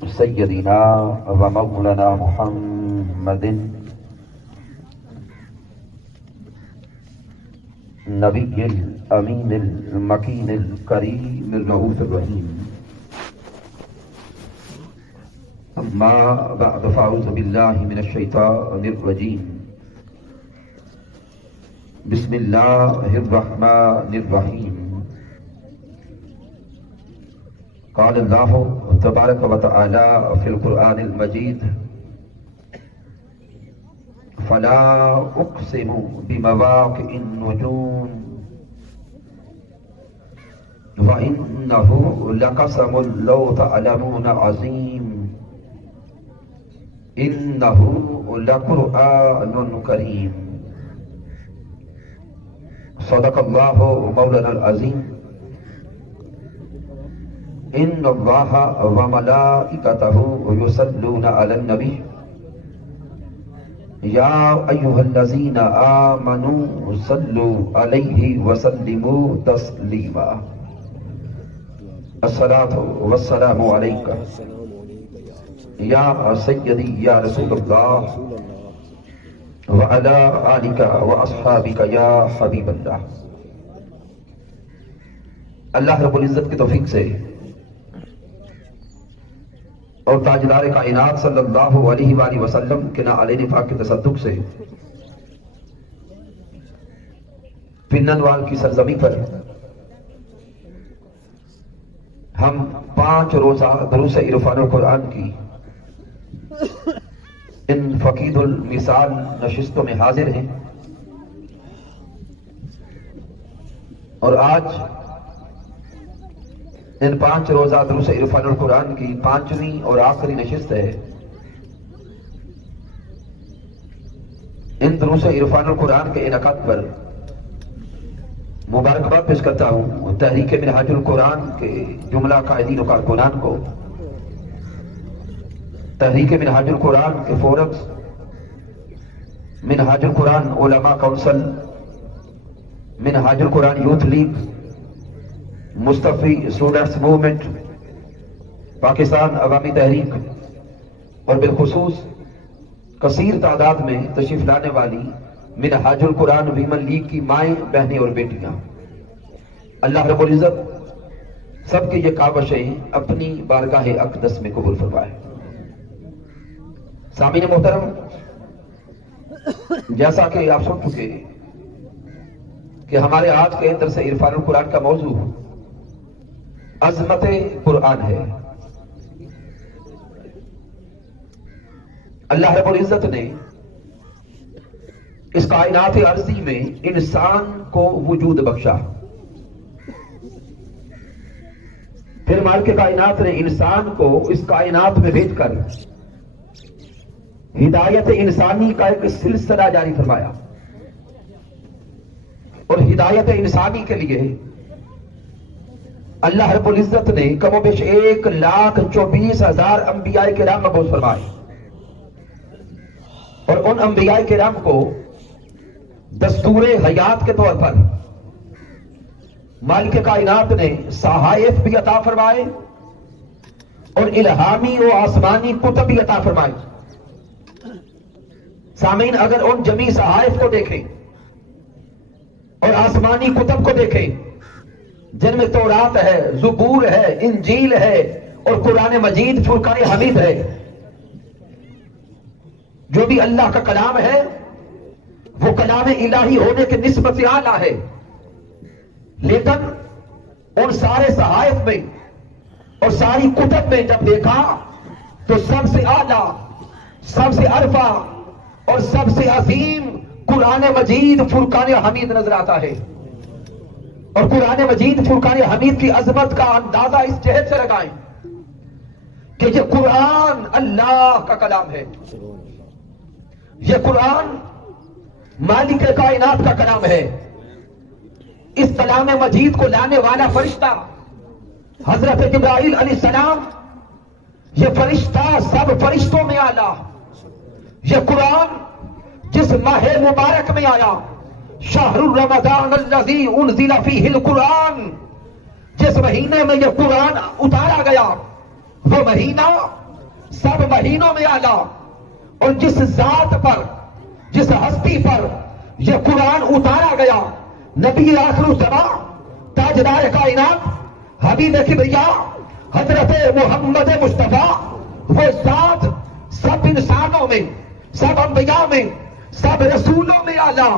سیدنا و مولانا محمد نبی الامین المکین الکریم الرؤوف الرحیم. اما بعد فاعوذ باللہ من الشیطان الرجیم. بسم اللہ الرحمن الرحیم. قال اللہ تبارک و تعالی فی القرآن المجید فلا اقسم بمواقع النجوم وانه لقسم لو تعلمون عظیم انه لقرآن کریم. صدق اللہ مولانا العظیم. ان اللہ وملائکتہ یصلون علی النبی یا ایھا الذین آمنوا صلوا علیہ وسلموا تسلیما. الصلاۃ والسلام علیک یا سیدی یا رسول اللہ وعلی آلک واصحابک یا حبیب اللہ. اللہ رب العزت کی توفیق سے اور تاجدار کائنات صلی اللہ علیہ وآلہ وسلم کے نعلین پاک کے تصدق سے پننوال کی سرزمین پر ہم 5 روزہ دروس عرفان القرآن کی ان فقید المثال نشستوں میں حاضر ہیں، اور آج ان 5 روزہ دروس عرفان القرآن کی 5ویں اور آخری نشست ہے. ان دروس عرفان القرآن کے انعقاد پر مبارکباد پیش کرتا ہوں تحریک منہاج القرآن کے جملہ قائدین و کارکنان کو، تحریک منہاج القرآن کے فورمز، منہاج القرآن علماء کونسل، منہاج القرآن یوتھ لیگ، مصطفی اسٹوڈنٹس موومنٹ، پاکستان عوامی تحریک، اور بالخصوص کثیر تعداد میں تشریف لانے والی منہاج القرآن ویمن لیگ کی مائیں، بہنیں اور بیٹیاں. اللہ رب العزت سب کے یہ کاوشیں اپنی بارگاہ اقدس میں قبول فرمائے. سامعین محترم، جیسا کہ آپ سن چکے کہ ہمارے آج کے درس عرفان القرآن کا موضوع عظمت قرآن ہے. اللہ رب العزت نے اس کائنات عرضی میں انسان کو وجود بخشا، پھر مالک کائنات نے انسان کو اس کائنات میں بھیج کر ہدایت انسانی کا ایک سلسلہ جاری فرمایا، اور ہدایت انسانی کے لیے اللہ رب العزت نے کم و بیش 1,24,000 انبیاء کرام مبعوث فرمائے، اور ان انبیاء کرام کو دستور حیات کے طور پر مالک کائنات نے صحائف بھی عطا فرمائے اور الہامی و آسمانی کتب بھی عطا فرمائے. سامعین، اگر ان جمی صحائف کو دیکھیں اور آسمانی کتب کو دیکھیں جن میں تورات ہے، زبور ہے، انجیل ہے اور قرآن مجید فرقان حمید ہے، جو بھی اللہ کا کلام ہے وہ کلام الہی ہونے کے نسبت سے اعلیٰ ہے، لیکن ان سارے صحائف میں اور ساری کتب میں جب دیکھا تو سب سے اعلیٰ، سب سے عرفہ اور سب سے عظیم قرآن مجید فرقان حمید نظر آتا ہے. اور قرآن مجید فرقان حمید کی عظمت کا اندازہ اس جہت سے لگائیں کہ یہ قرآن اللہ کا کلام ہے، یہ قرآن مالک کائنات کا کلام ہے. اس کلام مجید کو لانے والا فرشتہ حضرت جبرائیل علیہ السلام، یہ فرشتہ سب فرشتوں میں آیا. یہ قرآن جس ماہ مبارک میں آیا، شہر رمضان الذی انزل فیہ القرآن، جس مہینے میں یہ قرآن اتارا گیا، وہ مہینہ سب مہینوں میں اعلیٰ، اور جس ذات پر، جس ہستی پر یہ قرآن اتارا گیا، نبی آخر الزمان، تاجدار کائنات، حبیب کبریا، حضرت محمد مصطفیٰ، وہ ذات سب انسانوں میں، سب انبیاء میں، سب رسولوں میں اعلیٰ،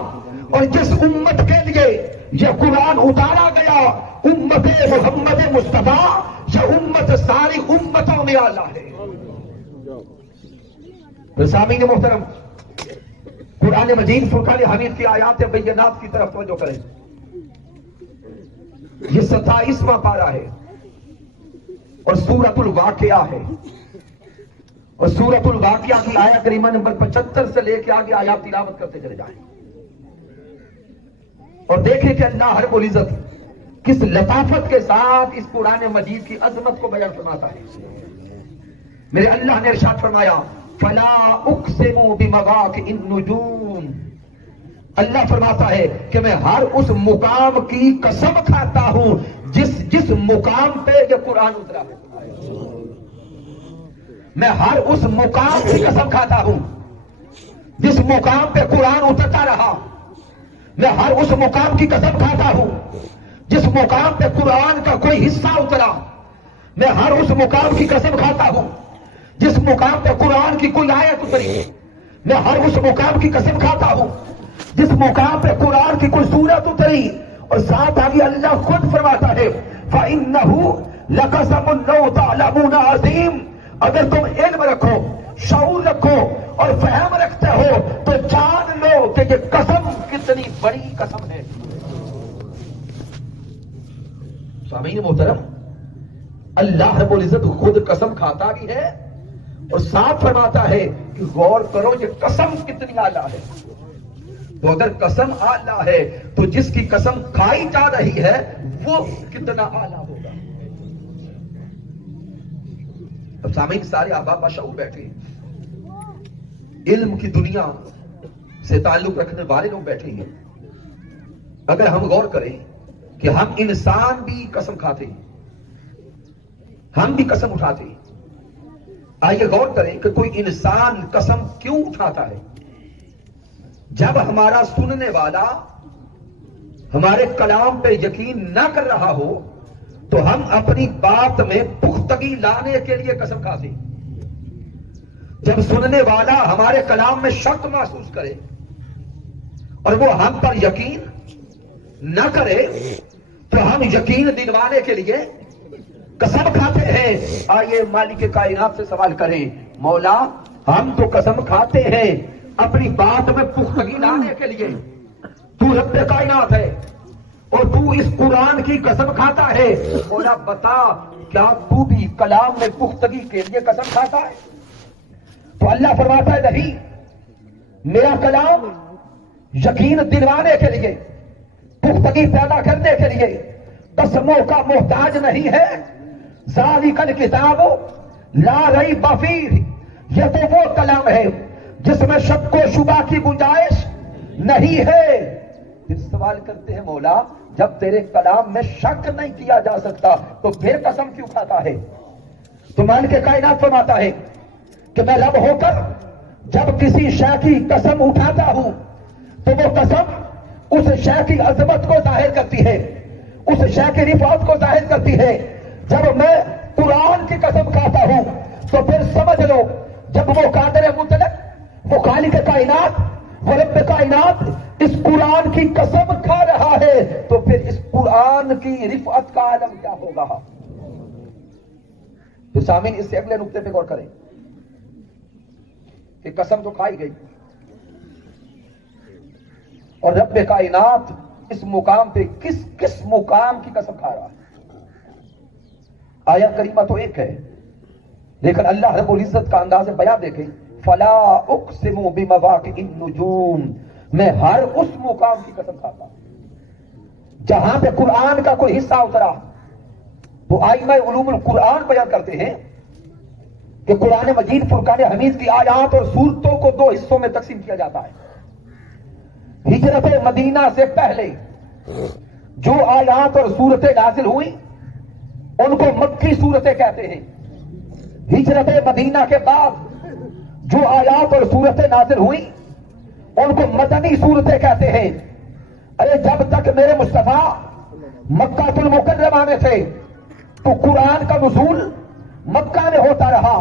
اور جس امت کے لیے یہ قرآن اتارا گیا، امت محمد مصطفیٰ، یہ امت ساری امتوں میں اعلیٰ ہے۔ سامعین محترم، قرآن مجید فرقان حمید کی آیات بینات کی طرف توجہ کریں۔ یہ 27واں پارہ ہے اور سورۃ الواقعہ ہے، اور سورۃ الواقعہ کی آیت کریمہ نمبر 75 سے لے کے آگے آیات تلاوت کرتے چلے جائیں، اور دیکھیں کہ اللہ رب العزت کس لطافت کے ساتھ اس قرآن مجید کی عظمت کو بیان فرماتا ہے۔ میرے اللہ نے ارشاد فرمایا فلا اقسم بمواقع النجوم، اللہ فرماتا ہے کہ میں ہر اس مقام کی قسم کھاتا ہوں جس مقام پہ یہ قرآن اترا ہے۔ میں ہر اس مقام کی قسم کھاتا ہوں جس مقام پہ قرآن اترتا رہا، میں ہر اس مقام کی قسم کھاتا ہوں جس مقام پہ قرآن کا کوئی حصہ اترا، میں ہر اس مقام کی قسم کھاتا ہوں جس مقام پہ قرآن کی کوئی آیت اتری، میں ہر اس مقام کی قسم کھاتا ہوں جس مقام پہ قرآن کی کوئی سورت اتری، اور ساتھ آگے اللہ خود فرماتا ہے فَإِنَّهُ لَقَسَمٌ لَوْ تَعْلَمُونَ عَظِيمٌ، اگر تم علم رکھو، شعور رکھو اور فہم رکھتے ہو تو جان لو کہ یہ قسم کتنی بڑی قسم ہے۔ سامعین محترم، اللہ رب العزت خود قسم کھاتا بھی ہے اور ساتھ فرماتا ہے کہ غور کرو یہ قسم کتنی اعلیٰ ہے۔ تو اگر قسم اعلیٰ ہے تو جس کی قسم کھائی جا رہی ہے وہ کتنا اعلیٰ ہوگا۔ اب سامعین سارے احباب باشعور بیٹھے ہیں، علم کی دنیا سے تعلق رکھنے والے لوگ بیٹھے ہیں۔ اگر ہم غور کریں کہ ہم انسان بھی قسم کھاتے ہیں، ہم بھی قسم اٹھاتے ہیں، آئیے غور کریں کہ کوئی انسان قسم کیوں اٹھاتا ہے؟ جب ہمارا سننے والا ہمارے کلام پہ یقین نہ کر رہا ہو تو ہم اپنی بات میں پختگی لانے کے لیے قسم کھاتے ہیں۔ جب سننے والا ہمارے کلام میں شک محسوس کرے اور وہ ہم پر یقین نہ کرے تو ہم یقین دلوانے کے لیے قسم کھاتے ہیں۔ آئیے مالک کائنات سے سوال کریں، مولا ہم تو قسم کھاتے ہیں اپنی بات میں پختگی لانے کے لیے، تو رب کائنات ہے اور تو اس قرآن کی قسم کھاتا ہے، مولا بتا کیا تو بھی کلام میں پختگی کے لیے قسم کھاتا ہے؟ تو اللہ فرماتا ہے نہیں، میرا کلام یقین دلوانے کے لیے، پختگی پیدا کرنے کے لیے قسموں کا محتاج نہیں ہے۔ ذالک الکتاب لا ریب فیہ، یہ تو وہ کلام ہے جس میں شک و شبہ کی گنجائش نہیں ہے۔ پھر سوال کرتے ہیں مولا جب تیرے کلام میں شک نہیں کیا جا سکتا تو پھر قسم کیوں کھاتا ہے؟ تو مالک کائنات فرماتا ہے کہ میں رب ہو کر جب کسی شے کی قسم اٹھاتا ہوں تو وہ قسم اس شے کی عظمت کو ظاہر کرتی ہے، اس شے کی رفعت کو ظاہر کرتی ہے۔ جب میں قرآن کی قسم کھاتا ہوں تو پھر سمجھ لو جب وہ قادر مطلق، وہ خالق کائنات، وہ رب کائنات اس قرآن کی قسم کھا رہا ہے تو پھر اس قرآن کی رفعت کا عالم کیا ہوگا؟ تو سامعین اس سے اگلے نقطے پہ غور کریں کہ قسم تو کھائی گئی اور رب کائنات اس مقام پہ کس مقام کی قسم کھا رہا ہے؟ آیت کریمہ تو ایک ہے لیکن اللہ رب العزت کا انداز بیان دیکھیں، فلا اقسم بمواقع النجوم، میں ہر اس مقام کی قسم کھاتا ہوں جہاں پہ قرآن کا کوئی حصہ اترا۔ تو ائمہ علوم القرآن بیان کرتے ہیں کہ قرآن مجید فرقان حمید کی آیات اور سورتوں کو دو حصوں میں تقسیم کیا جاتا ہے۔ ہجرت مدینہ سے پہلے جو آیات اور سورتیں نازل ہوئی ان کو مکی سورتیں کہتے ہیں۔ ہجرت مدینہ کے بعد جو آیات اور صورتیں نازل ہوئی ان کو مدنی صورتیں کہتے ہیں. ارے جب تک میرے مصطفیٰ مکہ المکرمہ میں تھے تو قرآن کا نزول مکہ میں ہوتا رہا.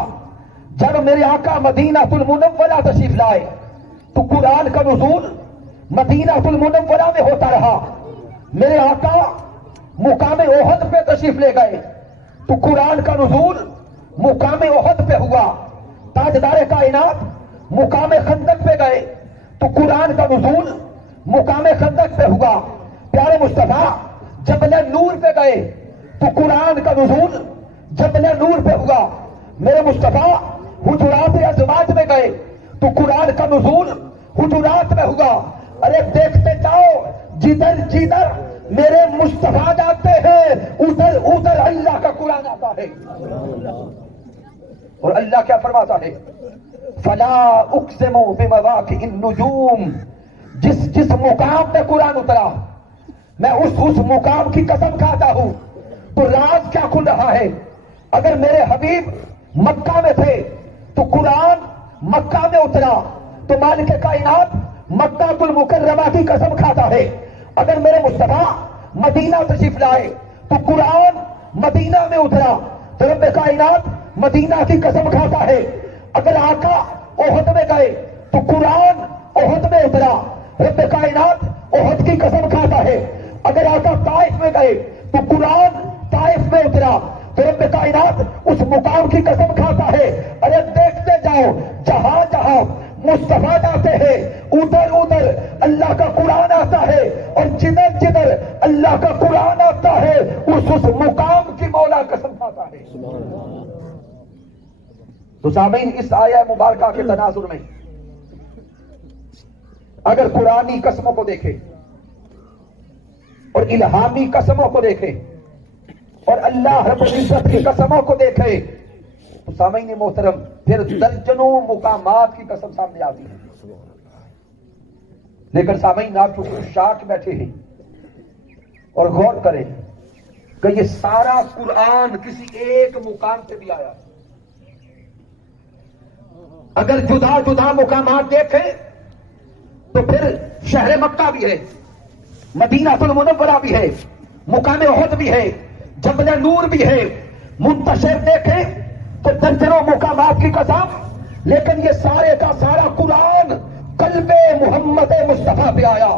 جب میرے آقا مدینہ المنورہ تشریف لائے تو قرآن کا نزول مدینہ المنورہ میں ہوتا رہا. میرے آقا مقام احد پہ تشریف لے گئے تو قرآن کا نزول مقام احد پہ ہوا. تاجدار کائنات مقام خندق پہ گئے تو قرآن کا نزول مقام خندق پہ ہوا. پیارے مصطفیٰ جبل نور پہ گئے تو قرآن کا نزول جبل نور پہ ہوا. میرے مصطفیٰ حجرات ازواج میں گئے تو قرآن کا نزول حجرات میں ہوا. ارے دیکھتے جاؤ جدھر جدھر میرے مصطفیٰ جاتے ہیں ادھر ادھر اللہ کا قرآن آتا ہے. اور اللہ کیا فرماتا ہے؟ فلا اقسم بمواقع النجوم. جس مقام پہ قرآن اترا میں اس مقام کی قسم کھاتا ہوں. تو راز کیا کھل رہا ہے؟ اگر میرے حبیب مکہ میں تھے تو قرآن مکہ میں اترا تو مالک کائنات مکہ المکرمہ کی قسم کھاتا ہے. اگر میرے مصطفیٰ مدینہ تشریف لائے تو قرآن مدینہ میں اترا تو رب کائنات مدینہ کی قسم کھاتا ہے. اگر آقا احد میں گئے تو قرآن احد میں اترا رب کائنات احد کی قسم کھاتا ہے. اگر آقا طائف میں گئے تو قرآن طائف میں اترا تو رب کائنات اس مقام کی قسم کھاتا ہے. ارے دیکھتے جاؤ جہاں جہاں مصطفیٰ جاتے ہیں ادھر ادھر اللہ کا قرآن آتا ہے اور جدھر جدھر اللہ کا قرآن آتا ہے اس مقام کی مولا قسم کھاتا ہے. تو سامعین اس آیہ مبارکہ کے تناظر میں اگر قرآنی قسموں کو دیکھیں اور الہامی قسموں کو دیکھیں اور اللہ رب العزت کی قسموں کو دیکھیں تو سامعین محترم پھر درجنوں مقامات کی قسم سامنے آتی ہے. لیکن سامعین آپ جو شاک بیٹھے ہیں اور غور کریں کہ یہ سارا قرآن کسی ایک مقام سے بھی آیا. اگر جدا جدا مقامات دیکھیں تو پھر شہر مکہ بھی ہے, مدینہ المنورہ بھی ہے, مقام احد بھی ہے, جبل نور بھی ہے. منتشر دیکھیں تو درجنوں مقامات کی قسم, لیکن یہ سارے کا سارا قرآن قلب محمد مصطفیٰ پہ آیا.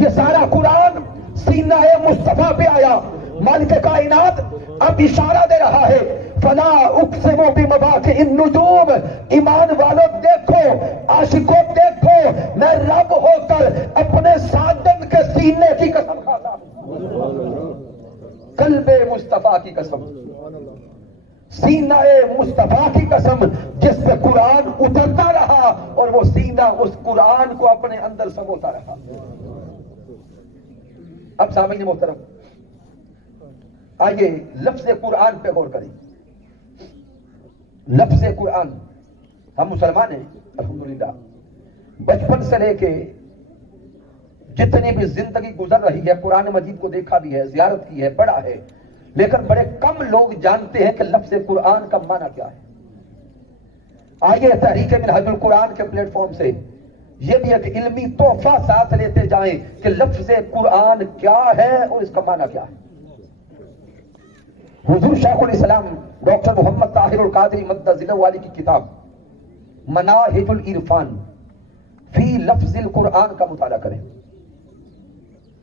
یہ سارا قرآن سینہ مصطفیٰ پہ آیا. مالک کائنات اب اشارہ دے رہا ہے فلا اقسم بمواقع النجوم. ایمان والوں دیکھو, عاشقوں دیکھو, میں رب ہو کر اپنے ساجن کے سینے کی قسم کھاتا ہوں. قلب مصطفیٰ کی قسم, سینہ مصطفیٰ کی قسم جس پہ قرآن اترتا رہا اور وہ سینہ اس قرآن کو اپنے اندر سموتا رہا. اب سامعین محترم آئیے لفظ قرآن پہ غور کریں. لفظ قرآن, ہم مسلمان ہیں الحمدللہ, بچپن سے لے کے جتنی بھی زندگی گزر رہی ہے قرآن مجید کو دیکھا بھی ہے, زیارت کی ہے, پڑھا ہے, لیکن بڑے کم لوگ جانتے ہیں کہ لفظ قرآن کا معنی کیا ہے. آئیے تحریک منہج القرآن کے پلیٹ فارم سے یہ بھی ایک علمی تحفہ ساتھ لیتے جائیں کہ لفظ قرآن کیا ہے اور اس کا معنی کیا ہے. حضور شیخ الاسلام ڈاکٹر محمد طاہر القادری مدد ذلہ والی کی کتاب مناہج العرفان فی لفظ القرآن کا مطالعہ کریں.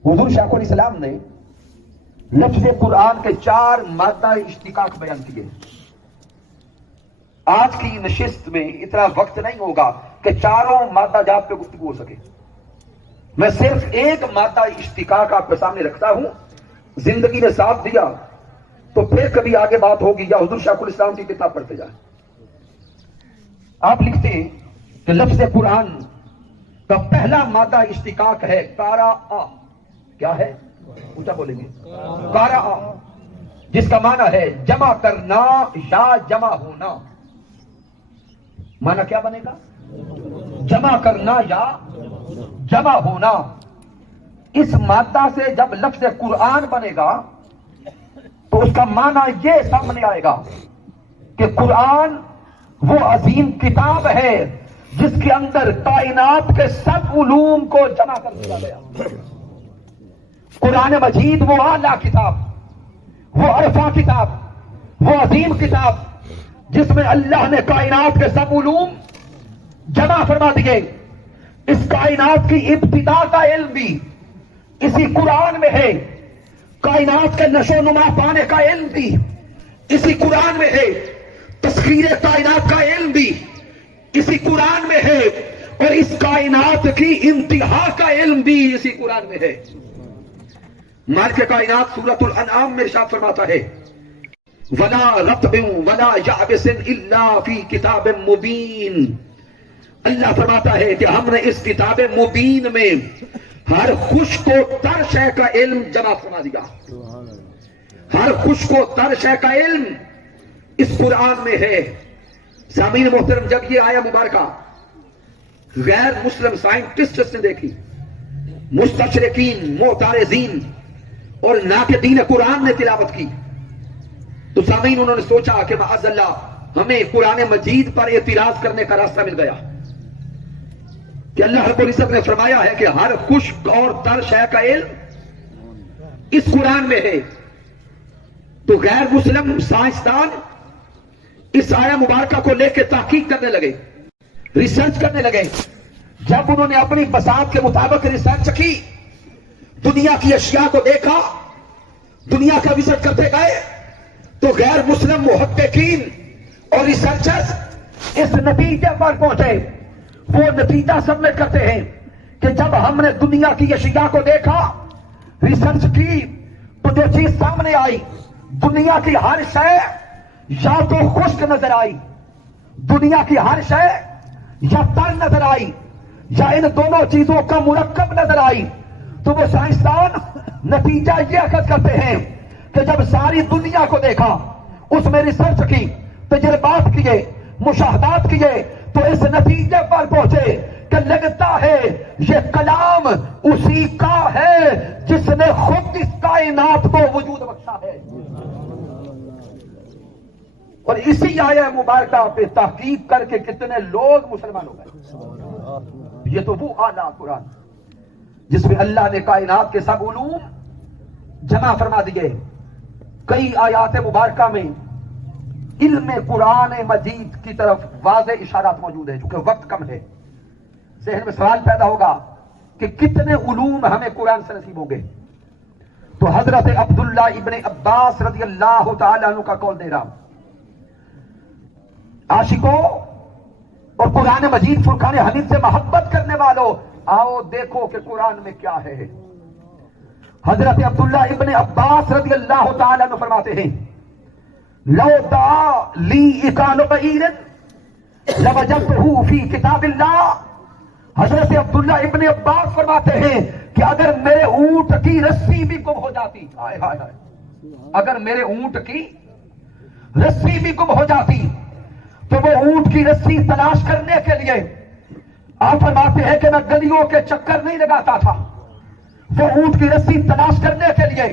حضور شیخ الاسلام نے لفظ قرآن کے 4 مادہ اشتقاق بیان کیے. آج کی نشست میں اتنا وقت نہیں ہوگا کہ چاروں مادہ جات پہ گفتگو ہو سکے. میں صرف ایک مادہ اشتقاق آپ کے سامنے رکھتا ہوں. زندگی نے ساتھ دیا تو پھر کبھی آگے بات ہوگی یا حضور شیخ الاسلام کی کتاب پڑھتے جائیں. آپ لکھتے ہیں کہ لفظ قرآن کا پہلا مادہ اشتقاق ہے کارا آ. کیا ہے؟ اونچا بولیں گے. کارا آ جس کا معنی ہے جمع کرنا یا جمع ہونا. معنی کیا بنے گا؟ جمع کرنا یا جمع ہونا. اس مادہ سے جب لفظ قرآن بنے گا تو اس کا معنی یہ سامنے آئے گا کہ قرآن وہ عظیم کتاب ہے جس کے اندر کائنات کے سب علوم کو جمع کر دیا گیا. قرآن مجید وہ اعلیٰ کتاب، وہ عرفہ کتاب، وہ عظیم کتاب جس میں اللہ نے کائنات کے سب علوم جمع فرما دیے. اس کائنات کی ابتدا کا علم بھی اسی قرآن میں ہے، کائنات کے نشو و نما پانے کا علم بھی اسی قرآن میں ہے، تسخیر کائنات کا علم بھی اسی قرآن میں ہے، اور اس کائنات کی انتہا کا علم بھی اسی قرآن میں ہے. مالک کائنات سورۃ الانعام میں ارشاد فرماتا ہے وَلَا رَطْبٍ وَلَا يَابِسٍ إِلَّا فِي كِتَابٍ مُبِينٍ. اللہ فرماتا ہے کہ ہم نے اس کتاب مبین میں ہر خشک و تر شے کا علم جمع فرما دیا. ہر خشک و تر شے کا علم اس قرآن میں ہے. سامعین محترم، جب یہ آیا مبارکہ غیر مسلم سائنٹسٹ نے دیکھی، مستشرقین، معترضین اور ناقدین قرآن نے تلاوت کی، تو سامعین انہوں نے سوچا کہ معاذ اللہ ہمیں قرآن مجید پر اعتراض کرنے کا راستہ مل گیا کہ اللہ رب العزت نے فرمایا ہے کہ ہر خشک اور تر شے کا علم اس قرآن میں ہے. تو غیر مسلم سائنسدان اس آیہ مبارکہ کو لے کے تحقیق کرنے لگے، ریسرچ کرنے لگے. جب انہوں نے اپنی بساط کے مطابق ریسرچ کی، دنیا کی اشیاء کو دیکھا، دنیا کا وزٹ کرتے گئے، تو غیر مسلم محققین اور ریسرچرز اس نتیجے پر پہنچے. وہ نتیجہ سبمٹ کرتے ہیں کہ جب ہم نے دنیا کی اشیاء کو دیکھا، ریسرچ کی، تو جو چیز سامنے آئی، دنیا کی ہر شے یا تو خشک نظر آئی، دنیا کی ہر شے یا تر نظر آئی، یا ان دونوں چیزوں کا مرکب نظر آئی. تو وہ سائنسدان نتیجہ یہ اخذ کرتے ہیں کہ جب ساری دنیا کو دیکھا، اس میں ریسرچ کی، تجربات کیے، مشاہدات کیے، تو اس نتیجے پر پہنچے کہ لگتا ہے یہ کلام اسی کا ہے جس نے خود اس کائنات کو وجود بخشا ہے. اور اسی آیہ مبارکہ پہ تحقیق کر کے کتنے لوگ مسلمان ہو گئے. یہ تو وہ اعلیٰ قرآن جس میں اللہ نے کائنات کے سب علوم جمع فرما دیے. کئی آیات مبارکہ میں علم قرآن مجید کی طرف واضح اشارات موجود ہیں. چونکہ وقت کم ہے، ذہن میں سوال پیدا ہوگا کہ کتنے علوم ہمیں قرآن سے نصیب ہوں گے. تو حضرت عبداللہ ابن عباس رضی اللہ تعالیٰ عنہ کا قول دے رہا ہوں. عاشقوں اور قرآن مجید فرقان حمید سے محبت کرنے والوں، آؤ دیکھو کہ قرآن میں کیا ہے. حضرت عبداللہ ابن عباس رضی اللہ تعالیٰ عنہ فرماتے ہیں لو دعا لی اکان بعیر لوجدتہ فی کتاب اللہ. حضرت عبداللہ ابن عباس فرماتے ہیں کہ اگر میرے اونٹ کی رسی بھی گم ہو جاتی، ہائے ہائے ہائے، اگر میرے اونٹ کی رسی بھی گم ہو جاتی تو وہ اونٹ کی رسی تلاش کرنے کے لیے آپ فرماتے ہیں کہ میں گلیوں کے چکر نہیں لگاتا تھا. وہ اونٹ کی رسی تلاش کرنے کے لیے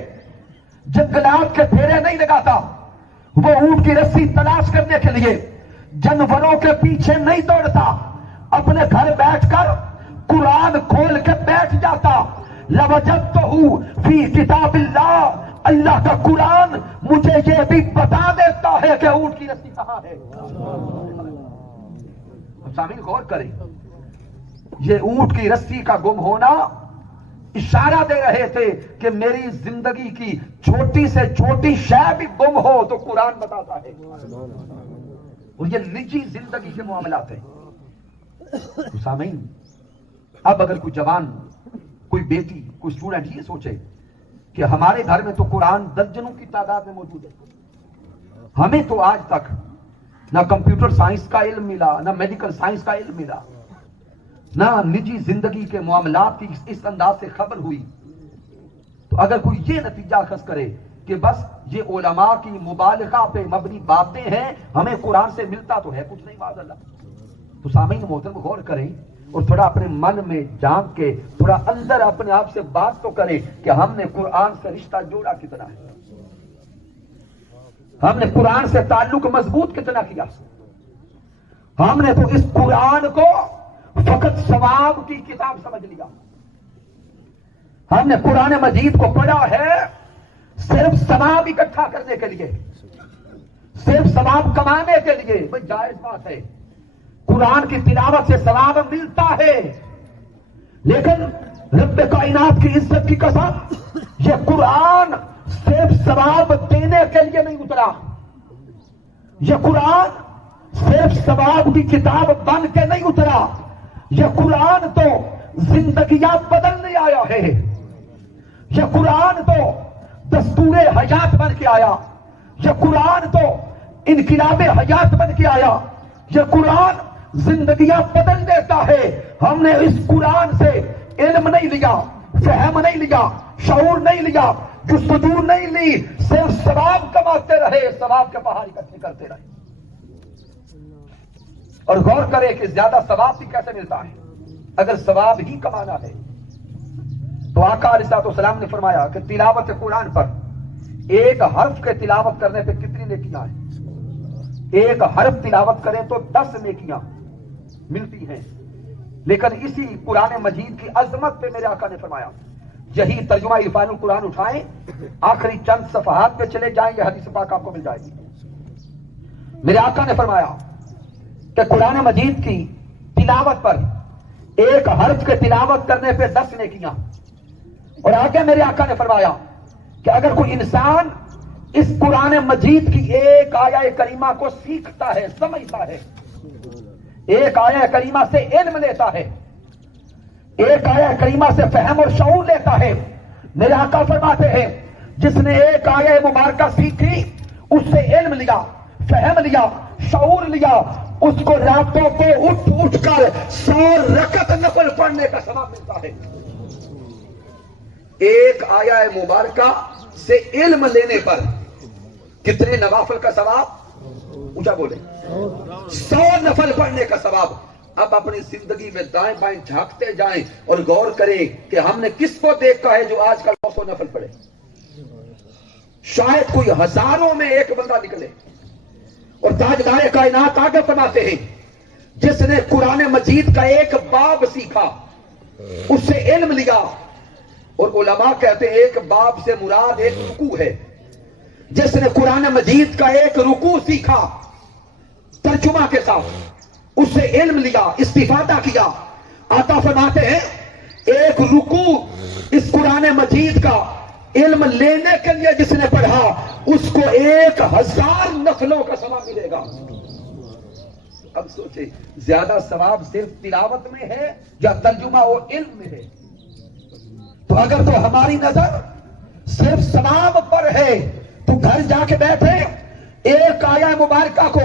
جنگلات کے پھیرے نہیں لگاتا. وہ اونٹ کی رسی تلاش کرنے کے لیے جانوروں کے پیچھے نہیں دوڑتا. اپنے گھر بیٹھ کر قرآن کھول کے بیٹھ جاتا. لوجدتہ فی کتاب اللہ. اللہ کا قرآن مجھے یہ بھی بتا دیتا ہے کہ اونٹ کی رسی کہاں ہے. سامعین غور کریں، یہ اونٹ کی رسی کا گم ہونا اشارہ دے رہے تھے کہ میری زندگی کی چھوٹی سے چھوٹی شے بھی گم ہو تو قرآن بتاتا ہے. اور یہ نجی زندگی کے معاملات ہیں. سامعین، اب اگر کوئی جوان، کوئی بیٹی، کوئی اسٹوڈنٹ یہ سوچے کہ ہمارے گھر میں تو قرآن درجنوں کی تعداد میں موجود ہے، ہمیں تو آج تک نہ کمپیوٹر سائنس کا علم ملا، نہ میڈیکل سائنس کا علم ملا، نہ نجی زندگی کے معاملات کی اس انداز سے خبر ہوئی، تو اگر کوئی یہ نتیجہ اخذ کرے کہ بس یہ علماء کی مبالغہ پہ مبنی باتیں ہیں، ہمیں قرآن سے ملتا تو ہے کچھ نہیں معاذ اللہ. تو سامعین محترم غور کریں اور تھوڑا اپنے من میں جھانک کے تھوڑا اندر اپنے آپ سے بات تو کریں کہ ہم نے قرآن سے رشتہ جوڑا کتنا ہے. ہم نے قرآن سے تعلق مضبوط کتنا کیا؟ ہم نے تو اس قرآن کو فقط ثواب کی کتاب سمجھ لیا. ہم نے قرآن مجید کو پڑھا ہے صرف ثواب اکٹھا کرنے کے لیے, صرف ثواب کمانے کے لیے. بھائی جائز بات ہے, قرآن کی تلاوت سے ثواب ملتا ہے, لیکن رب کائنات کی عزت کی قسم یہ قرآن صرف ثواب دینے کے لیے نہیں اترا. یہ قرآن صرف ثواب کی کتاب بن کے نہیں اترا. یہ قرآن تو زندگیاں بدلنے آیا ہے. یہ قرآن تو دستور حیات بن کے آیا. یہ قرآن تو انقلاب حیات بن کے آیا. یہ قرآن زندگیاں بدل دیتا ہے. ہم نے اس قرآن سے علم نہیں لیا, فہم نہیں لیا, شعور نہیں لیا, جستجو نہیں لی, صرف ثواب کماتے رہے, ثواب کے پہاڑ اکٹھے کرتے رہے. اور غور کرے کہ زیادہ ثواب بھی کیسے ملتا ہے. اگر ثواب ہی کمانا ہے تو آقا علیہ الصلوۃ والسلام نے فرمایا کہ تلاوت قرآن پر ایک حرف کے تلاوت کرنے پہ کتنی نیکیاں ہیں. ایک حرف تلاوت کریں تو 10 نیکیاں ملتی ہیں. لیکن اسی قرآن مجید کی عظمت پہ میرے آقا نے فرمایا, یہی ترجمہ عرفان القرآن اٹھائیں, آخری چند صفحات پہ چلے جائیں, یہ حدیث پاک آپ کو مل جائے گی. میرے آقا نے فرمایا کہ قرآن مجید کی تلاوت پر ایک حرف کے تلاوت کرنے پہ 10 نیکیاں. اور آگے میرے آقا نے فرمایا کہ اگر کوئی انسان اس قرآن مجید کی ایک آیہ کریمہ کو سیکھتا ہے, سمجھتا ہے, ایک آیہ کریمہ سے علم لیتا ہے, ایک آیہ کریمہ سے فہم اور شعور لیتا ہے, میرے آقا فرماتے ہیں جس نے ایک آیہ مبارکہ سیکھی, اس سے علم لیا, فہم لیا, شعور لیا, اس کو راتوں کو اٹھ کر 100 رکعت نفل پڑھنے کا ثواب ملتا ہے. ایک آیہ مبارکہ سے علم لینے پر کتنے نوافل کا ثواب؟ اونچا بولے, 100 نفل پڑھنے کا ثواب. اب اپنی زندگی میں دائیں بائیں جھانکتے جائیں اور غور کریں کہ ہم نے کس کو دیکھا ہے جو آج کل 900 نفل پڑھے. شاید کوئی ہزاروں میں ایک بندہ نکلے. اور تاجدار کائنات آگے فرماتے ہیں جس نے قرآن مجید کا ایک باب سیکھا, اس سے علم لیا, اور علماء کہتے ہیں ایک باب سے مراد ایک رکوع ہے. جس نے قرآن مجید کا ایک رکوع سیکھا ترجمہ کے ساتھ, اس سے علم لیا, استفادہ کیا, آقا فرماتے ہیں ایک رکوع اس قرآن مجید کا علم لینے کے لیے جس نے پڑھا, اس کو 1000 نفلوں کا ثواب ملے گا. اب سوچیں زیادہ ثواب صرف تلاوت میں ہے یا ترجمہ اور علم میں ہے؟ تو اگر تو ہماری نظر صرف ثواب پر ہے تو گھر جا کے بیٹھے ایک آیہ مبارکہ کو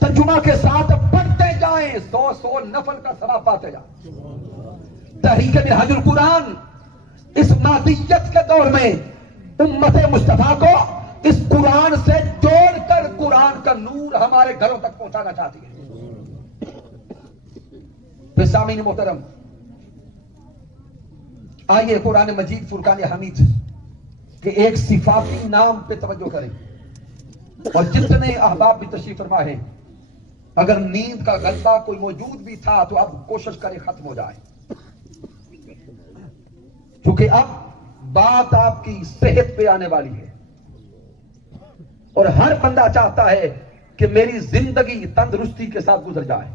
ترجمہ کے ساتھ پڑھتے جائیں, 100 نفل کا ثواب پاتے جائیں. تحریک منہاج القرآن اس مادیت کے دور میں امت مصطفیٰ کو اس قرآن سے جوڑ کر قرآن کا نور ہمارے گھروں تک پہنچانا چاہتی ہے. پھر سامعین محترم, آئیے قرآن مجید فرقان حمید کے ایک صفاتی نام پہ توجہ کریں. اور جتنے احباب بھی تشریف فرما ہیں, اگر نیند کا غلبہ کوئی موجود بھی تھا تو اب کوشش کریں ختم ہو جائے, کیونکہ اب بات آپ کی صحت پہ آنے والی ہے. اور ہر بندہ چاہتا ہے کہ میری زندگی تندرستی کے ساتھ گزر جائے.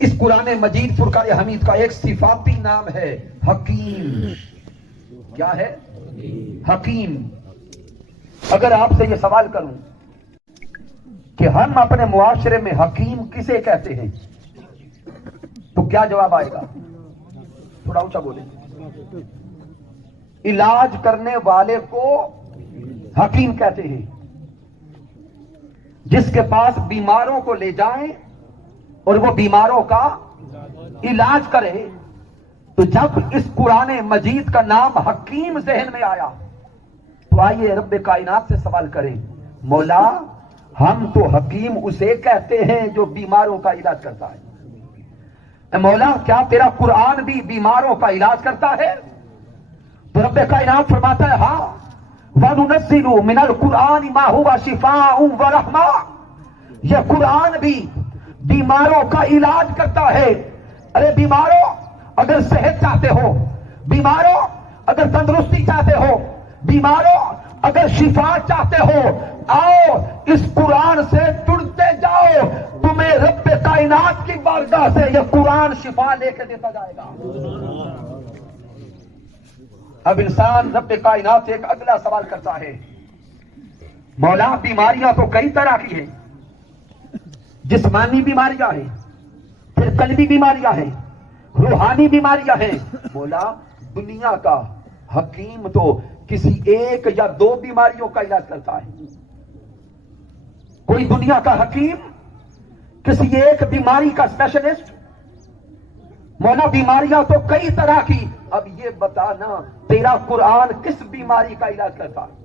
اس قرآن مجید فرقان حمید کا ایک صفاتی نام ہے حکیم. کیا ہے؟ حکیم. اگر آپ سے یہ سوال کروں کہ ہم اپنے معاشرے میں حکیم کسے کہتے ہیں تو کیا جواب آئے گا؟ تھوڑا اونچا بولیں. علاج کرنے والے کو حکیم کہتے ہیں. جس کے پاس بیماروں کو لے جائیں اور وہ بیماروں کا علاج کرے. تو جب اس قرآن مجید کا نام حکیم ذہن میں آیا تو آئیے رب کائنات سے سوال کریں, مولا ہم تو حکیم اسے کہتے ہیں جو بیماروں کا علاج کرتا ہے. مولا کیا تیرا قرآن بھی بیماروں کا علاج کرتا ہے؟ تو رب کائنات فرماتا ہے ہاں, وَنُنَزِّلُ مِنَ الْقُرْآنِ مَا هُوَ شِفَاءٌ وَرَحْمَةٌ، یہ قرآن بھی بیماروں کا علاج کرتا ہے۔ ارے بیماروں اگر صحت چاہتے ہو، بیماروں اگر تندرستی چاہتے ہو، بیماروں اگر شفا چاہتے ہو، آؤ اس قرآن سے جڑتے جاؤ، تمہیں رب کائنات کی بارگاہ سے یہ قرآن شفا لے کے دیتا جائے گا۔ اب انسان رب کائنات سے ایک اگلا سوال کرتا ہے، مولا بیماریاں تو کئی طرح کی ہیں، جسمانی بیماریاں ہیں، پھر قلبی بیماریاں ہیں، روحانی بیماریاں ہیں، مولا دنیا کا حکیم تو کسی ایک یا دو بیماریوں کا علاج کرتا ہے، کوئی دنیا کا حکیم کسی ایک بیماری کا اسپیشلسٹ؟ مولا بیماریاں تو کئی طرح کی، اب یہ بتانا تیرا قرآن کس بیماری کا علاج کرتا ہے؟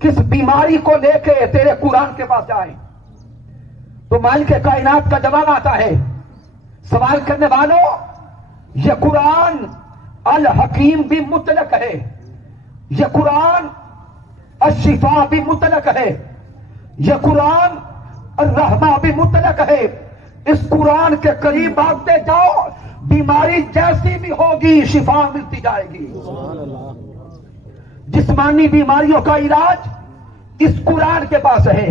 کس بیماری کو لے کے تیرے قرآن کے پاس جائیں؟ تو مالک کائنات کا جواب آتا ہے، سوال کرنے والوں یہ قرآن الحکیم بھی مطلق ہے، یہ قرآن الشفا بھی مطلق ہے، یہ قرآن الرحمہ بھی مطلق ہے۔ اس قرآن کے قریب آتے جاؤ، بیماری جیسی بھی ہوگی شفا ملتی جائے گی۔ جسمانی بیماریوں کا علاج اس قرآن کے پاس ہے،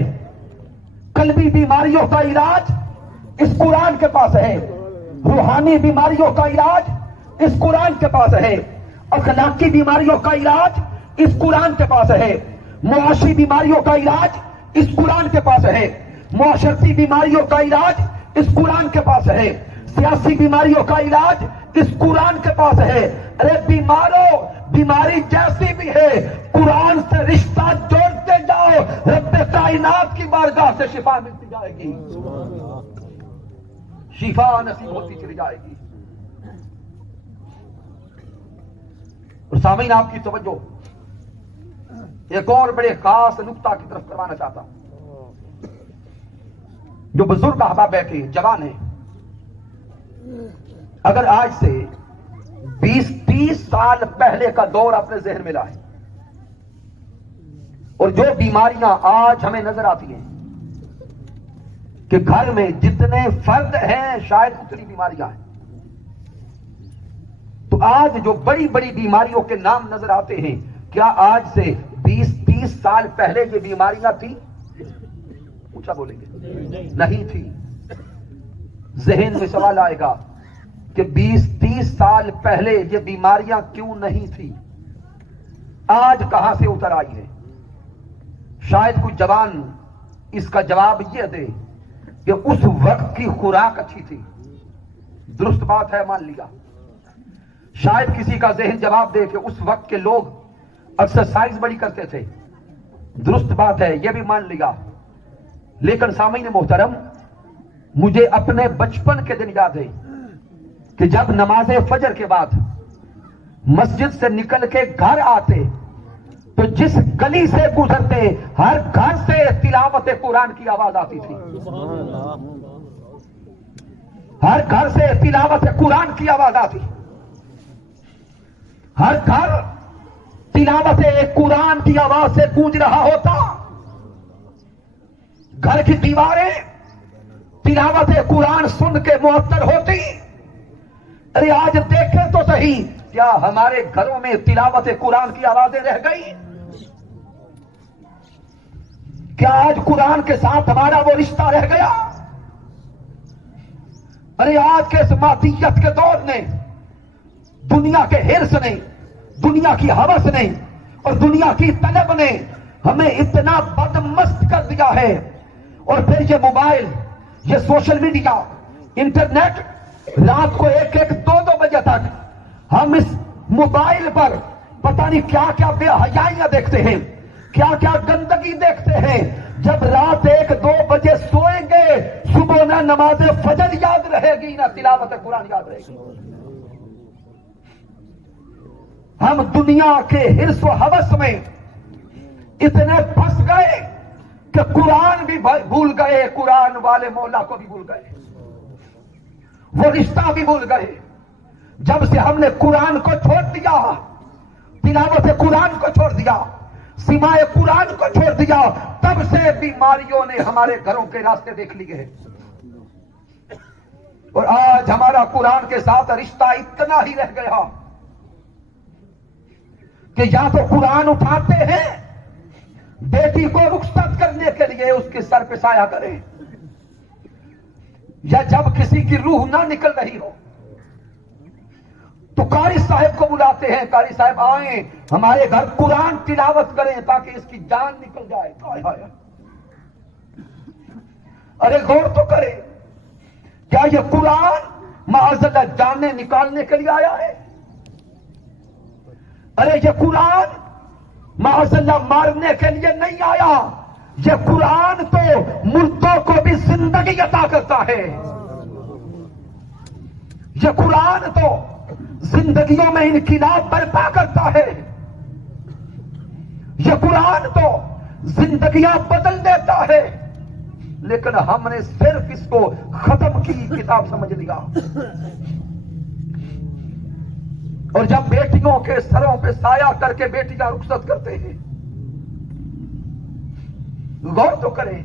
قلبی بیماریوں کا علاج اس قرآن کے پاس ہے، روحانی بیماریوں کا علاج اس قرآن کے پاس ہے، اخلاقی بیماریوں کا علاج اس قرآن کے پاس ہے، معاشی بیماریوں کا علاج اس قرآن کے پاس ہے، معاشرتی بیماریوں کا علاج اس قرآن کے پاس ہے، سیاسی بیماریوں کا علاج اس قرآن کے پاس ہے۔ ارے بیماروں بیماری جیسی بھی ہے، قرآن سے رشتہ جوڑتے جاؤ، رب کائنات کی بارگاہ سے شفا ملتی جائے گی، شفا نصیب ہوتی چلی جائے گی۔ اور سامعین آپ کی توجہ ایک اور بڑے خاص نقطہ کی طرف کروانا چاہتا ہوں۔ جو بزرگ احباب بیٹھے جوان ہیں، اگر آج سے 20-30 سال پہلے کا دور اپنے ذہن میں لائیں، اور جو بیماریاں آج ہمیں نظر آتی ہیں کہ گھر میں جتنے فرد ہیں شاید اتنی بیماریاں ہیں، تو آج جو بڑی بڑی بیماریوں کے نام نظر آتے ہیں، کیا آج سے 20-30 سال پہلے یہ بیماریاں تھیں؟ اونچا بولیں گے، نہیں تھی۔ ذہن میں سوال آئے گا کہ 20-30 سال پہلے یہ بیماریاں کیوں نہیں تھی، آج کہاں سے اتر آئی ہے؟ شاید کوئی جوان اس کا جواب یہ دے کہ اس وقت کی خوراک اچھی تھی، درست بات ہے، مان لیا۔ شاید کسی کا ذہن جواب دے کہ اس وقت کے لوگ ایکسرسائز بڑی کرتے تھے، درست بات ہے، یہ بھی مان لیا۔ لیکن سامعین محترم، مجھے اپنے بچپن کے دن یاد ہے کہ جب نماز فجر کے بعد مسجد سے نکل کے گھر آتے تو جس گلی سے گزرتے ہر گھر سے تلاوت قرآن کی آواز آتی تھی، ہر گھر سے تلاوت قرآن کی آواز آتی، ہر گھر تلاوت قرآن کی آواز سے گونج رہا ہوتا، گھر کی دیواریں تلاوت قرآن سن کے معطر ہوتی۔ ارے آج دیکھیں تو صحیح، کیا ہمارے گھروں میں تلاوت قرآن کی آوازیں رہ گئی؟ کیا آج قرآن کے ساتھ ہمارا وہ رشتہ رہ گیا؟ ارے آج کے اس مادیت کے دور نے، دنیا کے حرص نے، دنیا کی ہوس نے اور دنیا کی طلب نے ہمیں اتنا بدمست کر دیا ہے، اور پھر یہ موبائل، یہ سوشل میڈیا، انٹرنیٹ، رات کو 1-2 بجے تک ہم اس موبائل پر پتہ نہیں کیا کیا بے حیائیاں دیکھتے ہیں، کیا کیا گندگی دیکھتے ہیں۔ جب رات 1-2 بجے سوئیں گے، صبح نہ نماز فجر یاد رہے گی نہ تلاوت قرآن یاد رہے گی۔ ہم دنیا کے حرص و ہوس میں اتنے پھنس گئے کہ قرآن بھی بھول گئے، قرآن والے مولا کو بھی بھول گئے، وہ رشتہ بھی بھول گئے۔ جب سے ہم نے قرآن کو چھوڑ دیا، تلاوت قرآن کو چھوڑ دیا، سماع قرآن کو چھوڑ دیا، تب سے بیماریوں نے ہمارے گھروں کے راستے دیکھ لیے. اور آج ہمارا قرآن کے ساتھ رشتہ اتنا ہی رہ گیا کہ یا تو قرآن اٹھاتے ہیں بیٹی کو رخصت کرنے کے لیے اس کے سر پہ سایہ کریں، یا جب کسی کی روح نہ نکل رہی ہو تو قاری صاحب کو بلاتے ہیں، قاری صاحب آئیں ہمارے گھر قرآن تلاوت کریں تاکہ اس کی جان نکل جائے. ارے غور تو کرے، کیا یہ قرآن معاذ اللہ جانیں نکالنے کے لیے آیا ہے؟ ارے یہ قرآن معاذ اللہ مارنے کے لیے نہیں آیا، یہ قرآن تو مردوں کو بھی زندگی عطا کرتا ہے. یہ قرآن تو زندگیوں میں انقلاب برپا کرتا ہے. یہ قرآن تو زندگیاں بدل دیتا ہے. لیکن ہم نے صرف اس کو ختم کی کتاب سمجھ لیا، اور جب بیٹیوں کے سروں پہ سایہ کر کے بیٹیاں رخصت کرتے ہیں، غور تو کریں،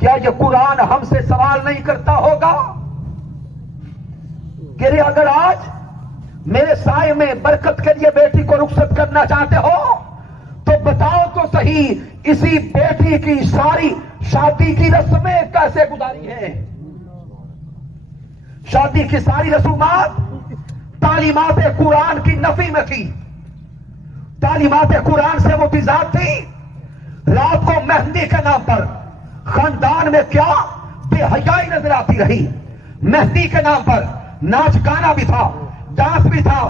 کیا یہ قرآن ہم سے سوال نہیں کرتا ہوگا کہ اگر آج میرے سائے میں برکت کے لیے بیٹی کو رخصت کرنا چاہتے ہو تو بتاؤ تو صحیح اسی بیٹی کی ساری شادی کی رسمیں کیسے گزاری ہیں؟ شادی کی ساری رسومات تعلیمات قرآن کی نفی میں تھی، تعلیمات قرآن سے متضاد تھی. رات کو مہندی کے نام پر خاندان میں کیا بے حیائی نظر آتی رہی. مہندی کے نام پر ناچ گانا بھی تھا، ڈانس بھی تھا،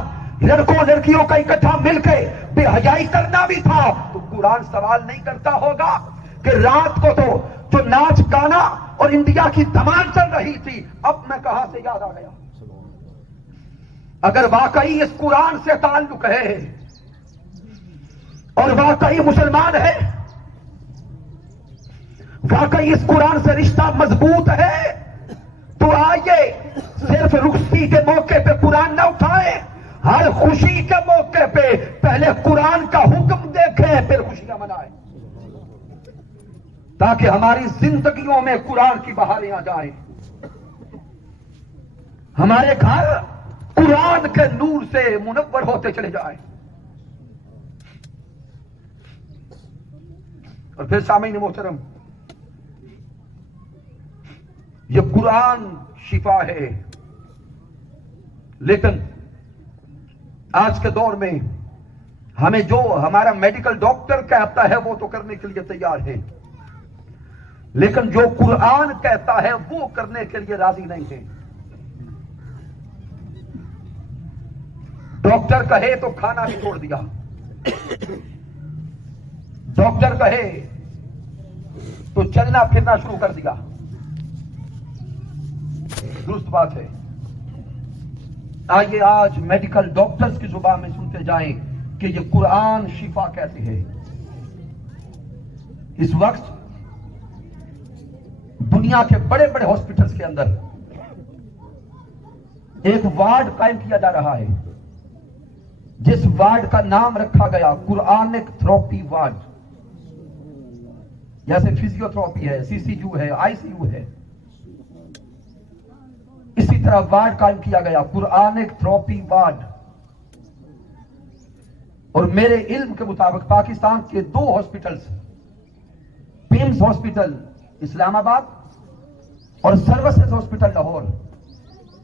لڑکوں لڑکیوں کا اکٹھا مل کے بے حیائی کرنا بھی تھا. تو قرآن سوال نہیں کرتا ہوگا کہ رات کو تو جو ناچ گانا اور انڈیا کی دھمال چل رہی تھی اب میں کہاں سے یاد آ گیا؟ اگر واقعی اس قرآن سے تعلق ہے اور واقعی مسلمان ہے، واقعی اس قرآن سے رشتہ مضبوط ہے، تو آئیے صرف رخصتی کے موقع پہ قرآن نہ اٹھائیں، ہر خوشی کے موقع پہ پہلے قرآن کا حکم دیکھیں پھر خوشیاں منائیں، تاکہ ہماری زندگیوں میں قرآن کی بہاریں آ جائیں، ہمارے گھر قرآن کے نور سے منور ہوتے چلے جائیں. اور پھر سامعین محترم، یہ قرآن شفا ہے، لیکن آج کے دور میں ہمیں جو ہمارا میڈیکل ڈاکٹر کہتا ہے وہ تو کرنے کے لیے تیار ہے، لیکن جو قرآن کہتا ہے وہ کرنے کے لیے راضی نہیں ہے. ڈاکٹر کہے تو کھانا بھی چھوڑ دیا، ڈاکٹر کہے تو چلنا پھرنا شروع کر دیا. درست بات ہے. آئیے آج میڈیکل ڈاکٹرز کی زبان میں سنتے جائیں کہ یہ قرآن شفا کیسے ہے. اس وقت دنیا کے بڑے بڑے ہاسپٹلز کے اندر ایک وارڈ قائم کیا جا رہا ہے جس وارڈ کا نام رکھا گیا قرآنک تھراپی وارڈ. جیسے فزیو تھراپی ہے، سی سی یو ہے، آئی سی یو ہے، اسی طرح وارڈ قائم کیا گیا قرآنک تھراپی وارڈ. اور میرے علم کے مطابق پاکستان کے 2 ہاسپٹلز، پیمز ہاسپٹل اسلام آباد اور سروسز ہاسپٹل لاہور،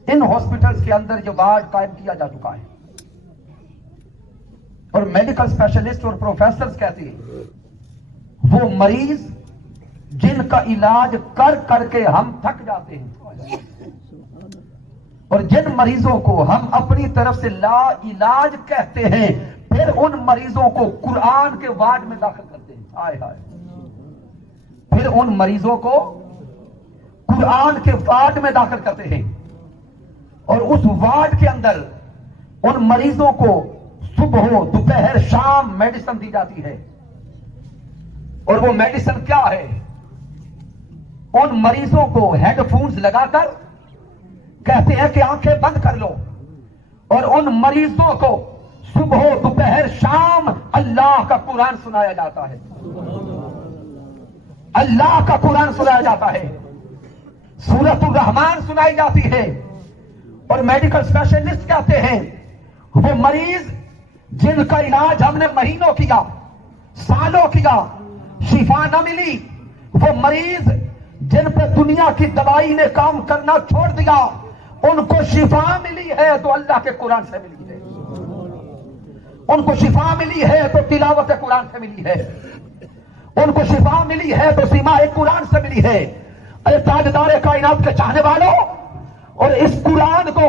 ان ہاسپٹلز کے اندر یہ وارڈ قائم کیا جا چکا ہے. اور میڈیکل اسپیشلسٹ اور پروفیسرز کہتے ہیں وہ مریض جن کا علاج کر کر کے ہم تھک جاتے ہیں اور جن مریضوں کو ہم اپنی طرف سے لا علاج کہتے ہیں، پھر ان مریضوں کو قرآن کے وارڈ میں داخل کرتے ہیں. ہائے ہائے، پھر ان مریضوں کو قرآن کے وارڈ میں داخل کرتے ہیں اور اس وارڈ کے اندر ان مریضوں کو صبح دوپہر شام میڈیسن دی جاتی ہے. اور وہ میڈیسن کیا ہے؟ ان مریضوں کو ہیڈ فونز لگا کر کہتے ہیں کہ آنکھیں بند کر لو اور ان مریضوں کو صبح دوپہر شام اللہ کا قرآن سنایا جاتا ہے، اللہ کا قرآن سنایا جاتا ہے، سورۃ الرحمن سنائی جاتی ہے۔ اور میڈیکل اسپیشلسٹ کہتے ہیں وہ مریض جن کا علاج ہم نے مہینوں کیا، سالوں کیا، شفا نہ ملی، وہ مریض جن پہ دنیا کی دوائی نے کام کرنا چھوڑ دیا، ان کو شفا ملی ہے تو اللہ کے قرآن سے ملی ہے، ان کو شفا ملی ہے تو تلاوت قرآن سے ملی ہے، ان کو شفا ملی ہے تو سماع قرآن سے ملی ہے۔ ارے تاجدار کائنات کے چاہنے والوں، اور اس قرآن کو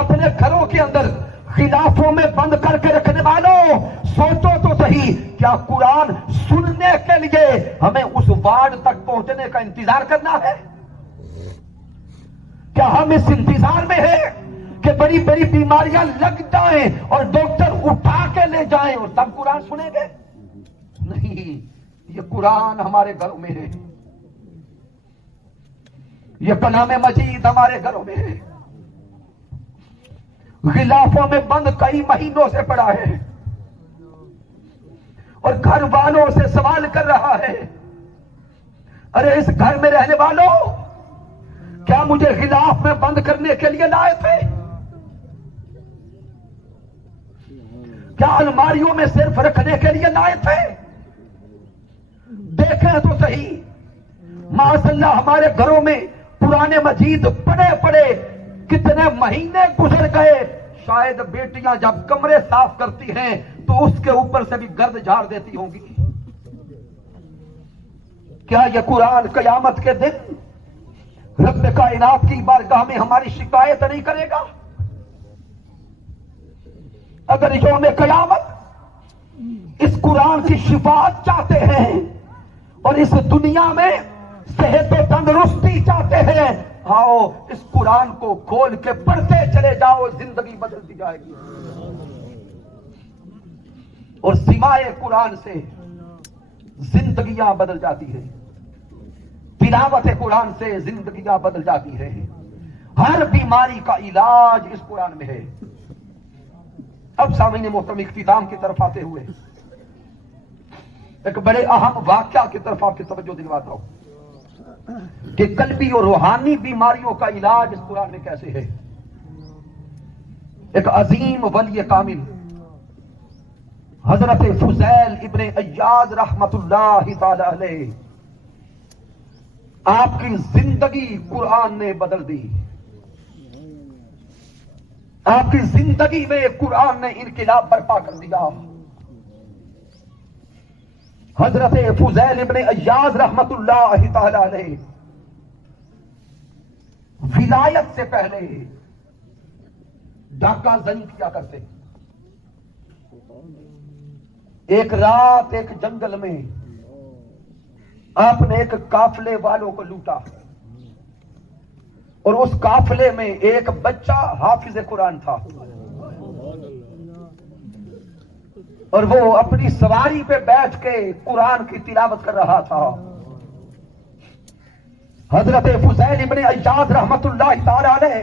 اپنے گھروں کے اندر غلافوں میں بند کر کے رکھنے والوں، سوچو تو صحیح، کیا قرآن سننے کے لیے ہمیں اس وارڈ تک پہنچنے کا انتظار کرنا ہے؟ کیا ہم اس انتظار میں ہیں کہ بڑی بڑی بیماریاں لگ جائیں اور ڈاکٹر اٹھا کے لے جائیں اور تب قرآن سنیں گے؟ نہیں، یہ قرآن ہمارے گھروں میں ہے، یہ کلام مجید ہمارے گھروں میں ہے، غلافوں میں بند کئی مہینوں سے پڑا ہے، اور گھر والوں سے سوال کر رہا ہے، ارے اس گھر میں رہنے والوں، کیا مجھے غلاف میں بند کرنے کے لیے لائے تھے؟ کیا الماریوں میں صرف رکھنے کے لیے لائے تھے؟ دیکھیں تو صحیح، معاذ اللہ ہمارے گھروں میں قرآن مجید پڑے پڑے کتنے مہینے گزر گئے، شاید بیٹیاں جب کمرے صاف کرتی ہیں تو اس کے اوپر سے بھی گرد جھاڑ دیتی ہوں گی۔ کیا یہ قرآن قیامت کے دن رب کائنات کی بارگاہ میں ہماری شکایت نہیں کرے گا؟ اگر یوم قیامت اس قرآن کی شفاعت چاہتے ہیں اور اس دنیا میں صحت و تندرستی چاہتے ہیں، آؤ اس قرآن کو کھول کے پڑھتے چلے جاؤ، زندگی بدلتی جائے گی۔ اور سماع قرآن سے زندگیاں بدل جاتی ہیں، تلاوت قرآن سے زندگیاں بدل جاتی ہیں، ہر بیماری کا علاج اس قرآن میں ہے۔ اب سامعین محترم اختتام کی طرف آتے ہوئے ایک بڑے اہم واقعہ کی طرف آپ کی توجہ دلواتا ہوں کہ قلبی اور روحانی بیماریوں کا علاج اس قرآن میں کیسے ہے۔ ایک عظیم ولی کامل حضرت فضیل ابن عیاض رحمت اللہ تعالی علیہ، آپ کی زندگی قرآن نے بدل دی، آپ کی زندگی میں قرآن نے انقلاب برپا کر دیا۔ حضرت فضیل ابن عیاض رحمت اللہ تعالی علیہ ولایت سے پہلے ڈاکہ زنی کیا کرتے۔ ایک رات ایک جنگل میں آپ نے ایک قافلے والوں کو لوٹا، اور اس قافلے میں ایک بچہ حافظ قرآن تھا، اور وہ اپنی سواری پہ بیٹھ کے قرآن کی تلاوت کر رہا تھا۔ حضرت فضیل ابن عیاض رحمت اللہ تعالی علیہ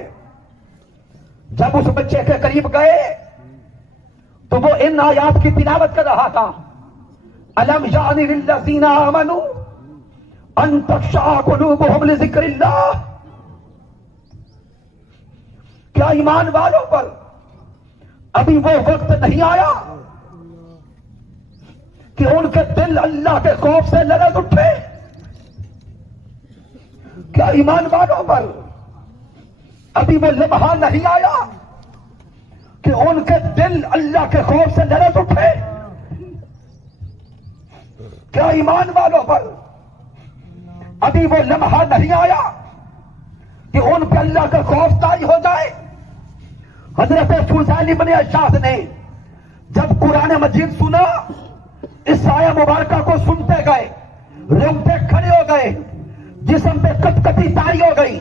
جب اس بچے کے قریب گئے تو وہ ان آیات کی تلاوت کر رہا تھا، الم یعن للذین آمنوا ان تخشع قلوبهم لذکر اللہ۔ کیا ایمان والوں پر ابھی وہ وقت نہیں آیا کہ ان کے دل اللہ کے خوف سے لرز اٹھے؟ کیا ایمان والوں پر ابھی وہ لمحہ نہیں آیا کہ ان کے دل اللہ کے خوف سے لرز اٹھے؟ کیا ایمان والوں پر ابھی وہ لمحہ نہیں آیا کہ ان پہ اللہ کا خوف طاری ہو جائے؟ حضرت فضیل ابن عیاض نے جب قرآن مجید سنا، اس آیہ مبارکہ کو سنتے گئے، رونگٹے کھڑے ہو گئے، جسم پہ کٹکٹی طاری ہو گئی،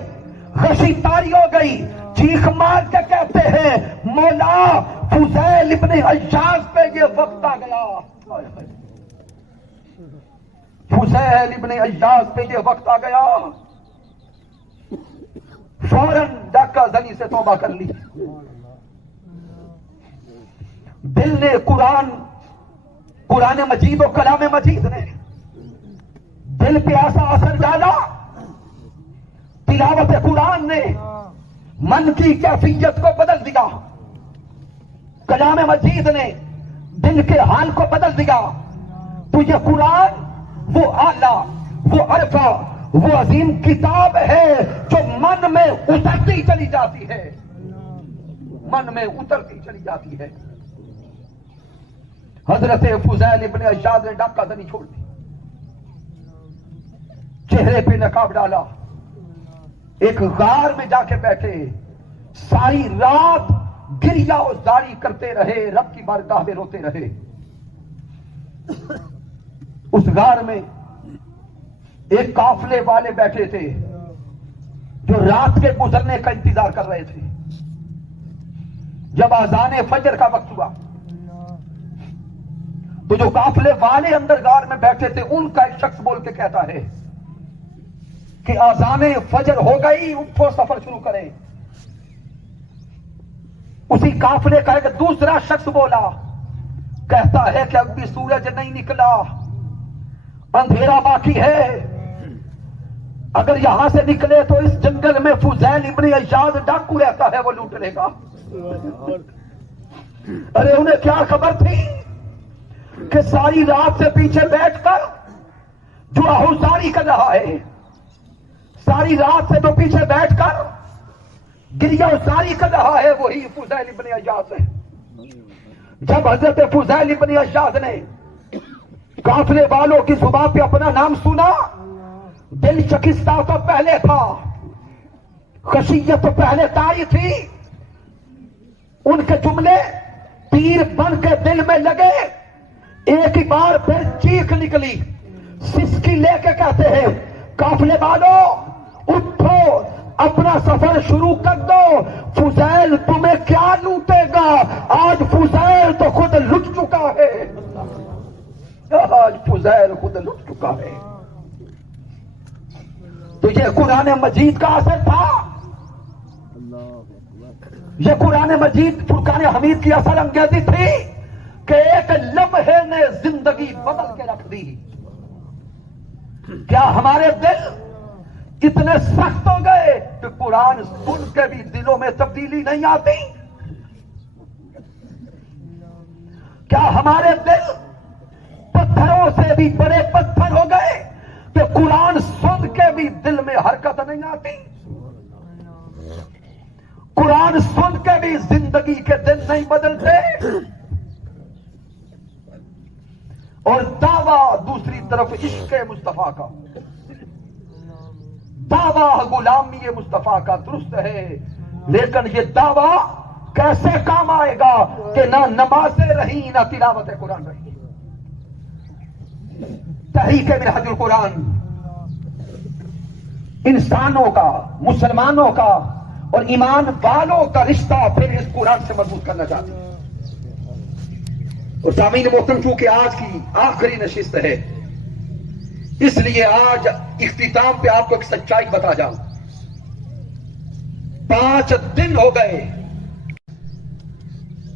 غشی طاری ہو گئی، چیخ مار کے کہتے ہیں مولا فضیل ابن عیاض پہ یہ وقت آ گیا، فضیل ابن عیاض پہ یہ وقت آ گیا۔ فوراً ڈاکہ زنی سے توبہ کر لی، دل نے قرآن مجید و کلام مجید نے دل پہ ایسا اثر ڈالا، تلاوت قرآن نے من کی کیفیت کو بدل دیا، کلام مجید نے دل کے حال کو بدل دیا. تو یہ قرآن وہ اعلیٰ، وہ عرفہ، وہ عظیم کتاب ہے جو من میں اترتی چلی جاتی ہے، من میں اترتی چلی جاتی ہے. حضرت فضیل ابن عیاض نے ڈاکہ زنی چھوڑ دی، چہرے پہ نقاب ڈالا، ایک غار میں جا کے بیٹھے، ساری رات گریہ و زاری کرتے رہے، رب کی بارگاہ میں روتے رہے. اس غار میں ایک قافلے والے بیٹھے تھے جو رات کے گزرنے کا انتظار کر رہے تھے. جب اذان فجر کا وقت ہوا تو جو قافلے والے اندر غار میں بیٹھے تھے ان کا ایک شخص بول کے کہتا ہے کہ اذان فجر ہو گئی، اٹھو سفر شروع کریں. اسی قافلے کا ایک دوسرا شخص بولا، کہتا ہے کہ ابھی سورج نہیں نکلا، اندھیرا باقی ہے، اگر یہاں سے نکلے تو اس جنگل میں فضیل ابن عیاض ڈاکو رہتا ہے، وہ لوٹ لے گا. ارے انہیں کیا خبر تھی کہ ساری رات سے پیچھے بیٹھ کر جو آہوزاری کر رہا ہے، ساری رات سے جو پیچھے بیٹھ کر گریہ زاری کر رہا ہے، وہی فضیل ابن عیاض ہے. جب حضرت فضیل ابن عیاض نے قافلے والوں کی زبان پہ اپنا نام سنا، دل شکستہ تو پہلے تھا، خشیت تو پہلے تاری تھی. ان کے جملے تیر بن کے دل میں لگے، ایک ہی بار پھر چیخ نکلی، سسکی لے کے کہتے ہیں، قافلے والوں اٹھو، اپنا سفر شروع کر دو، فضیل تمہیں کیا لوٹے گا، آج فضیل تو خود لٹ چکا ہے، آج فضیل خود لٹ چکا ہے. تو یہ قرآن مجید کا اثر تھا، یہ قرآن مجید فرقان حمید کی اثر انگیزی تھی کہ ایک لمحے نے زندگی بدل کے رکھ دی. کیا ہمارے دل اتنے سخت ہو گئے کہ قرآن سن کے بھی دلوں میں تبدیلی نہیں آتی؟ کیا ہمارے دل پتھروں سے بھی بڑے پتھر ہو گئے کہ قرآن سن کے بھی دل میں حرکت نہیں آتی؟ قرآن سن کے بھی زندگی کے دن نہیں بدلتے؟ اور دعویٰ دوسری طرف عشق مصطفیٰ کا، دعویٰ غلامی مصطفیٰ کا درست ہے، لیکن یہ دعویٰ کیسے کام آئے گا کہ نہ نمازیں رہی نہ تلاوت قرآن رہی. تحریک منہج القرآن انسانوں کا، مسلمانوں کا اور ایمان والوں کا رشتہ پھر اس قرآن سے مضبوط کرنا چاہتے ہیں. اور سامعین محترم، چونکہ آج کی آخری نشست ہے، اس لیے آج اختتام پہ آپ کو ایک سچائی بتا جاؤں. 5 دن ہو گئے،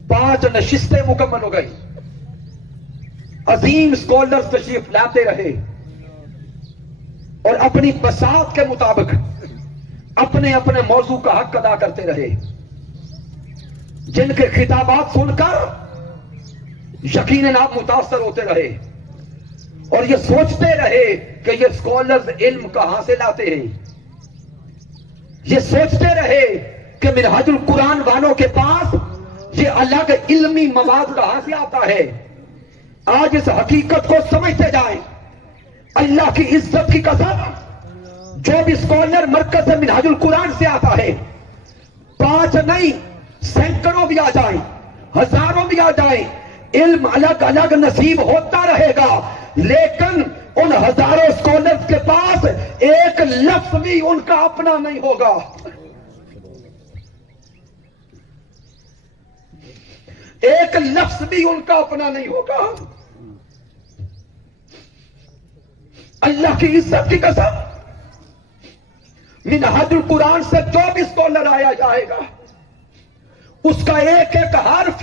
5 نشستیں مکمل ہو گئی، عظیم اسکالرز تشریف لاتے رہے اور اپنی بساط کے مطابق اپنے اپنے موضوع کا حق ادا کرتے رہے، جن کے خطابات سن کر یقیناً آپ متاثر ہوتے رہے اور یہ سوچتے رہے کہ یہ اسکالرز علم کہاں سے لاتے ہیں، یہ سوچتے رہے کہ منہج القرآن والوں کے پاس یہ الگ علمی مواد کہاں سے آتا ہے. آج اس حقیقت کو سمجھتے جائیں، اللہ کی عزت کی قسم، جو بھی اسکالر مرکز سے منہج القرآن سے آتا ہے، 5 نہیں سینکڑوں بھی آ جائیں، ہزاروں بھی آ جائیں، علم الگ الگ نصیب ہوتا رہے گا، لیکن ان ہزاروں اسکالرز کے پاس ایک لفظ بھی ان کا اپنا نہیں ہوگا. ایک لفظ بھی ان کا اپنا نہیں ہوگا. اللہ کی عزت کی قسم، منہج القرآن سے جو بھی اسکالر آیا جائے گا، اس کا ایک ایک حرف